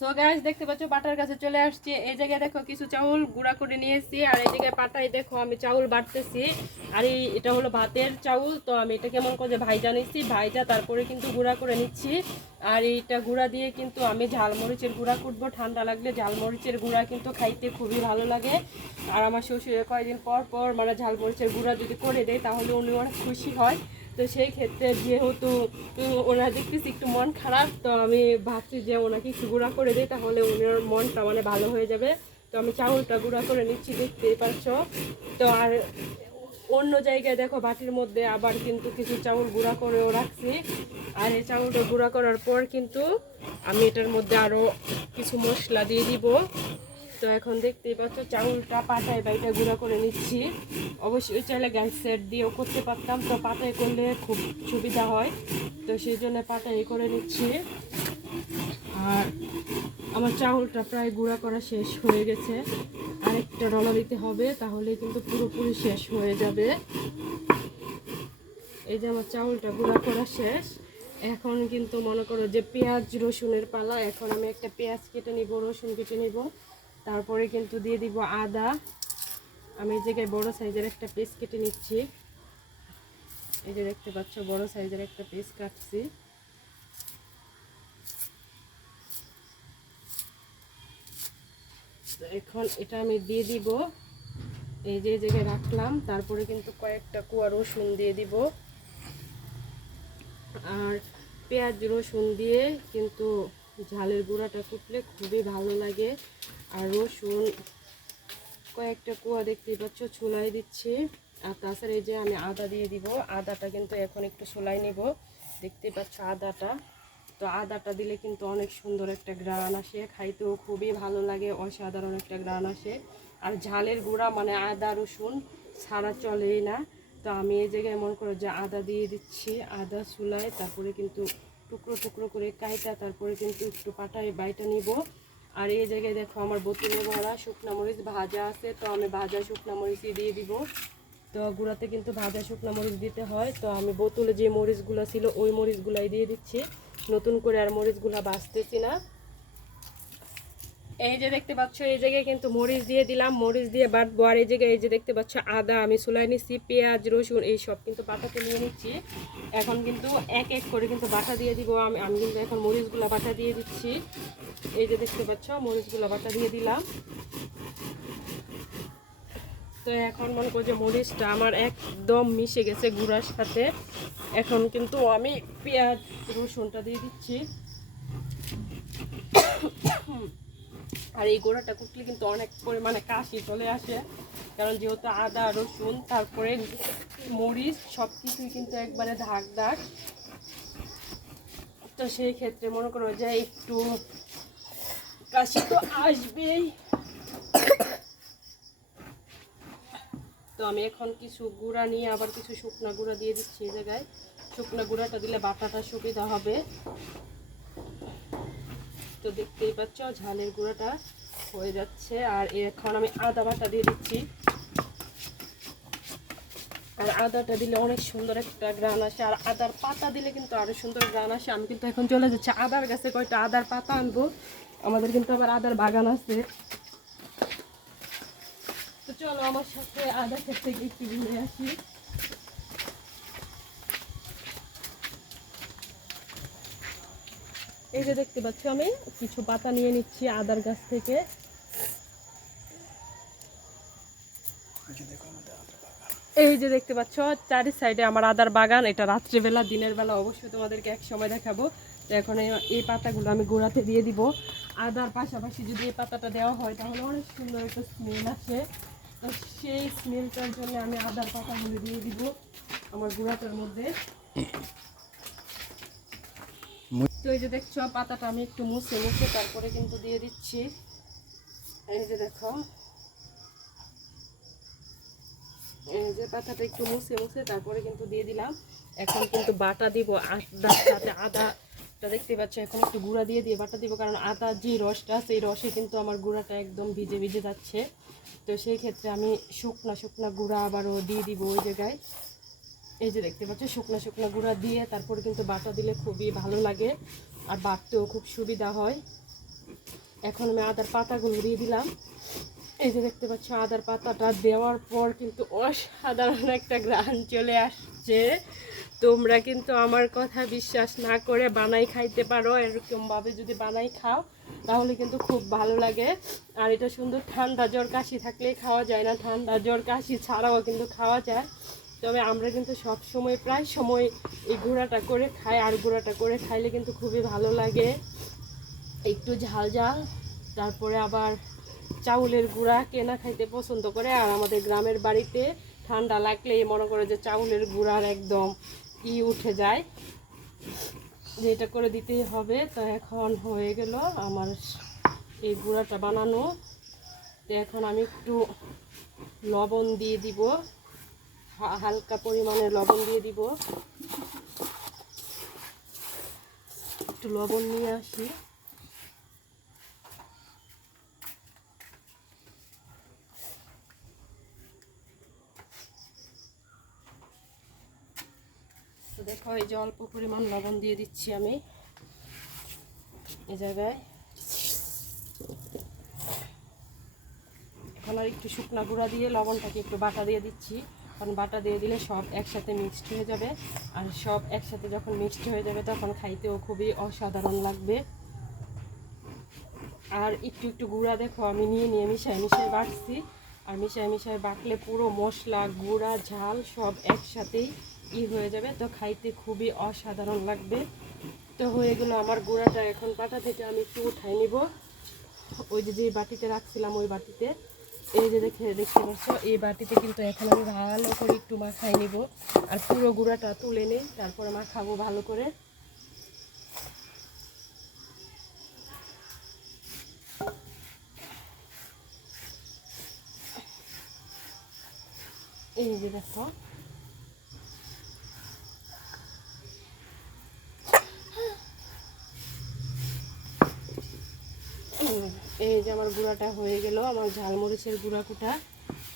So guys দেখতে পাচ্ছ, পাটার কাছে চলে আসছি। এই জায়গায় দেখো কিছু চাউল গুঁড়া করে নিয়েছি আর এই জায়গায় পাটায় দেখো আমি চাউল বাটতেছি। আর এই এটা হলো ভাতের চাউল, তো আমি এটা কেমন করে ভাইজা নিচ্ছি, ভাইজা তারপরে কিন্তু গুঁড়া করে নিচ্ছি। আর এইটা গুঁড়া দিয়ে কিন্তু আমি ঝালমরিচের গুঁড়া করব ঠান্ডা লাগলে ঝালমরিচের গুঁড়া কিন্তু খাইতে খুবই ভালো লাগে। আর আমার শ্বশুরে কয়েকদিন পর পর মানে ঝালমরিচের গুঁড়া যদি করে দেয়, তাহলে উনি অনেক খুশি হয়। তো সেই ক্ষেত্রে যেহেতু ওনার দেখতেছি একটু মন খারাপ, তো আমি ভাবছি যে ওনাকে একটু গুঁড়া করে দিই, তাহলে ওনার মনটা মানে ভালো হয়ে যাবে। তো আমি চাউলটা গুঁড়া করে নিচ্ছি, দেখতেই পাচ্ছ। তো আর অন্য জায়গায় দেখো, বাটির মধ্যে আবার কিন্তু কিছু চাউল গুঁড়া করেও রাখছি। আর এই চাউলটা গুঁড়া করার পর কিন্তু আমি এটার মধ্যে আরও কিছু মশলা দিয়ে দিব। তো এখন দেখতেই পাচ্ছ, চাউলটা, পাটায় বাইটা গুঁড়া করে নিচ্ছি। অবশ্যই চাইলে গ্যাস সেট দিয়েও করতে পারতাম। তো পাটায় করলে খুব সুবিধা হয়। তো সেই জন্য পাটায় করে নিচ্ছি। আর আমার চাউলটা প্রায় গুঁড়া করা শেষ হয়ে গেছে। আরেকটা ডলা দিতে হবে তাহলে কিন্তু পুরোপুরি শেষ হয়ে যাবে। এই যে আমার চাউলটা গুঁড়া করা শেষ। এখন কিন্তু মনে করো যে পেঁয়াজ রসুনের পালা। এখন আমি একটা পেঁয়াজ কেটে নিব, রসুন কেটে নিব। তারপরে কিন্তু দিয়ে দিব আদা। আমি এই জায়গায় বড় সাইজের একটা পিস কেটে নিচ্ছি। এই যে দেখতে পাচ্ছ, বড় সাইজের একটা পিস কাটছি। এখন এটা আমি দিয়ে দিব। এই যে জায়গায় রাখলাম, তারপরে কিন্তু কয়েকটা কুয়া রসুন দিয়ে দিব। আর পেঁয়াজ রসুন দিয়ে কিন্তু ঝালের গুঁড়াটা কুটলে খুবই ভালো লাগে। আর রসুন, কয়েকটা কুয়া দেখতেই পাচ্ছ, ছোলাই দিচ্ছি। আর তাছাড়া এই যে আমি আদা দিয়ে দিব। আদাটা কিন্তু এখন একটু ছোলাই নেব। দেখতে পাচ্ছ আদাটা। তো আদাটা দিলে কিন্তু অনেক সুন্দর একটা গ্রান আসে। খাইতেও খুবই ভালো লাগে, অসাধারণ একটা গ্রান আসে। আর ঝালের গুঁড়া মানে আদা, রসুন ছাড়া চলেই না। তো আমি এই জায়গায় মনে করো যে আদা দিয়ে দিচ্ছি, আদা চুলায় তারপরে কিন্তু টুকরো টুকরো করে কাইটা, তারপরে কিন্তু একটু পাটায় বাইটা নিব। আর এই জায়গায় দেখো আমার বোতলে ভরা শুকনা মরিচ, ভাজা আছে, তো আমি ভাজা শুকনা মরিচই দিয়ে দিব। তো গুঁড়াতে কিন্তু ভাজা শুকনা মরিচ দিতে হয়, তো আমি বোতলে যে মরিচগুলো ছিল ওই মরিচগুলাই দিয়ে দিচ্ছি। নতুন করে আর মরিচগুলা বাঁচতেছি না। এই যে দেখতে পাচ্ছ, এই জায়গায় কিন্তু মরিচ দিয়ে দিলাম। মরিচ দিয়ে বাটবো। আর এই জায়গায় এই যে দেখতে পাচ্ছ, আদা, আমি চুলাই নিচ্ছি পেঁয়াজ, রসুন, এই সব কিন্তু বাটাতে নিয়ে নিচ্ছি। এখন কিন্তু এক এক করে কিন্তু বাটা দিয়ে দিব। আমি আমি কিন্তু এখন মরিচগুলো বাটা দিয়ে দিচ্ছি। এই যে দেখতে পাচ্ছ, মরিচগুলো বাটা দিয়ে দিলাম। তো এখন মনে করো যে মরিচটা আমার একদম মিশে গেছে গুঁড়ার সাথে। এখন কিন্তু আমি পেঁয়াজ, রসুনটা দিয়ে দিচ্ছি। আর এই গোড়াটা কুটলে কিন্তু অনেক পরিমাণে কাশি চলে আসে। কারণ যেহেতু আদা, রসুন, তারপরে মরিচ সব কিছুই কিন্তু একবারে ধাক ধাক তো সেই ক্ষেত্রে মনে করো যে একটু কাশি তো আসবেই। তো আমি এখন কিছু গুঁড়া নিয়ে আবার কিছু শুকনা গুঁড়া দিয়ে দিচ্ছি এই জায়গায়। শুকনা গুঁড়াটা দিলে বাটাটা সুবিধা হবে। তো দেখতেই পাচ্ছ, ঝালের গুঁড়াটা হয়ে যাচ্ছে। আর এখন আমি আদা বাটা দিয়ে দিচ্ছি। আর আদাটা দিলে অনেক সুন্দর একটা গ্রান আসে। আর আদার পাতা দিলে কিন্তু আরও সুন্দর গ্রান আসে। আমি কিন্তু এখন চলে যাচ্ছি আদার গাছে কয়টা আদার পাতা আনব। আমাদের কিন্তু আবার আদার বাগান আছে। তো চলো আমার সাথে আদা ক্ষেত থেকে একটু ঘুরে আসি। এই যে দেখতে পাচ্ছ আমি কিছু পাতা নিয়ে নিচ্ছি আদার গাছ থেকে। এই যে দেখতে পাচ্ছ চারি সাইডে আমার আদার বাগান। এটা রাত্রিবেলা দিনের বেলা অবশ্যই তোমাদেরকে এক সময় দেখাবো। তো এখন এই- পাতাগুলো আমি গোড়াতে দিয়ে দিব। আদার পাশাপাশি যদি এই পাতাটা দেওয়া হয় তাহলে অনেক সুন্দর একটা স্মেল আসে। তো সেই স্মেলটার জন্য আমি আদার পাতাগুলো দিয়ে দিব আমার গোড়াটার মধ্যে। তো এই যে দেখছ, পাতাটা আমি একটু মুছে মুছে তারপরে কিন্তু দিয়ে দিচ্ছি। এই যে দেখো। এই যে পাতাটা একটু মুছে মুছে তারপরে কিন্তু দিয়ে দিলাম। এখন কিন্তু বাটা দিব আদার সাথে আদাটা দেখতে পাচ্ছ, এখন একটু গুঁড়া দিয়ে দিয়ে বাটা দিব, কারণ আদা যে রসটা আছে, এই রসে কিন্তু আমার গুঁড়াটা একদম ভিজে ভিজে যাচ্ছে। তো সেই ক্ষেত্রে আমি শুকনা শুকনা গুঁড়া আবারও দিয়ে দিব ওই জায়গায়। এই যে দেখতে পাচ্ছ, শুকনো শুকনো গুঁড়া দিয়ে তারপরে কিন্তু বাটা দিলে খুবই ভালো লাগে। আর বাটতেও খুব সুবিধা হয়। এখন আমি আদার পাতাগুলো দিয়ে দিলাম। এই যে দেখতে পাচ্ছ, আদার পাতাটা দেওয়ার পর কিন্তু অসাধারণ একটা গ্রান চলে আসছে। তোমরা কিন্তু আমার কথা বিশ্বাস না করে বানাই খাইতে পারো। এরকমভাবে যদি বানাই খাও, তাহলে কিন্তু খুব ভালো লাগে। আর এটা সুন্দর ঠান্ডা জ্বর কাশি থাকলেই খাওয়া যায় না। ঠান্ডা জ্বর কাশি ছাড়াও কিন্তু খাওয়া যায়। তবে আমরা কিন্তু সব সময় প্রায় সময় এই গুঁড়াটা করে খাই, আর গুঁড়াটা করে খাইলে কিন্তু খুবই ভালো লাগে। একটু ঝাল ঝাল, তারপরে আবার চাউলের গুঁড়া কেনা খাইতে পছন্দ করে, আর আমাদের গ্রামের বাড়িতে ঠান্ডা লাগলেই মনে করে যে চাউলের গুঁড়ার একদম ই উঠে যায়। যে এটা করে দিতেই হবে, তো এখন হয়ে গেল আমার এই গুঁড়াটা বানানো। তো এখন আমি একটু লবণ দিয়ে দিব। হালকা পরিমাণে লবণ দিয়ে দিব। একটু লবণ নিয়ে আসি। দেখো, এই যে অল্প পরিমাণ লবণ দিয়ে দিচ্ছি আমি। এই জায়গায়। এখন আর একটু শুকনা গুঁড়া দিয়ে লবণটাকে একটু বাটা দিয়ে দিচ্ছি। কারণ বাটা দিয়ে দিলে সব একসাথে মিক্সড হয়ে যাবে। আর সব একসাথে যখন মিক্সড হয়ে যাবে তখন খাইতেও খুবই অসাধারণ লাগবে। আর একটু একটু গুঁড়া দেখো, আমি নিয়ে নিয়ে মিশাই মিশাই বাটছি। আর মিশাই মিশাই বাটলে পুরো মশলা, গুঁড়া, ঝাল সব একসাথেই ই হয়ে যাবে। তো খাইতে খুবই অসাধারণ লাগবে। তো হয়ে গেলো আমার গুঁড়াটা। এখন বাটা থেকে আমি একটু উঠাই নিব। ওই যে যে বাটিতে রাখছিলাম ওই বাটিতে। এই যে দেখে দেখতে পাচ্ছ? এই বাটিতে কিন্তু এখন আমি ভালো করে একটু মাখাই নিব। আর পুরো গুঁড়াটা তুলে নিই তারপরে মাখাবো ভালো করে। এই যে দেখো। হুম, এই যে আমার গুঁড়াটা হয়ে গেল, আমার ঝালমরিচের গুঁড়া কুটা।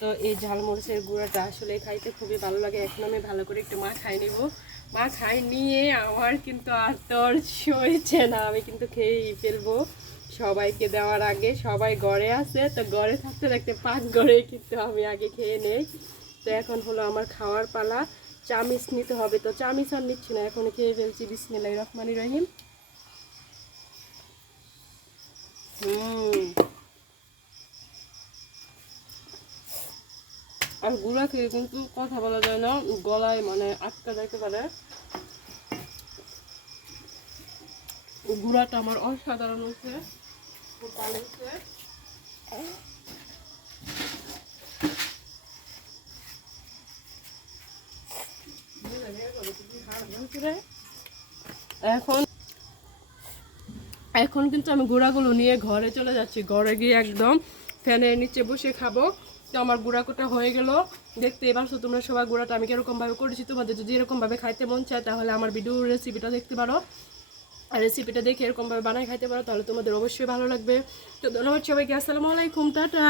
তো এই ঝালমরিচের গুঁড়াটা আসলে খাইতে খুবই ভালো লাগে। এখন আমি ভালো করে একটু মা খাই নিব। মা খাই নিয়ে আমার কিন্তু আর তোর সইছে না, আমি কিন্তু খেয়েই ফেলব। সবাইকে দেওয়ার আগে সবাই ঘরে আছে, তো ঘরে থাকতে থাকতে পাঁচ ঘরে কিন্তু আমি আগে খেয়ে নেই। তো এখন হলো আমার খাওয়ার পালা। চামিচ নিতে হবে তো, চামিচ আর নিচ্ছি না এখন খেয়ে ফেলছি। বিসমিল্লাহ রহমানি রহিম। আর গুঁড়া খেয়ে কিন্তু কথা বলা যায় না, গলায় মানে আটকা যাইতে পারে। গুঁড়াটা আমার অসাধারণ হচ্ছে হচ্ছে এখন এখন কিন্তু আমি গুঁড়াগুলো নিয়ে ঘরে চলে যাচ্ছি। ঘরে গিয়ে একদম ফ্যানের নিচে বসে খাব। তো আমার গুঁড়া কোটা হয়ে গেল। দেখতে এবার তো তোমরা সবাই গুঁড়াটা আমি কিরকমভাবে করেছি। তোমাদের যদি এরকমভাবে খাইতে মন চায়, তাহলে আমার ভিডিও রেসিপিটা দেখতে পারো। আর রেসিপিটা দেখে এরকমভাবে বানাই খাইতে পারো, তাহলে তোমাদের অবশ্যই ভালো লাগবে। তো ধন্যবাদ সবাইকে। আসসালামু আলাইকুম। টাটা।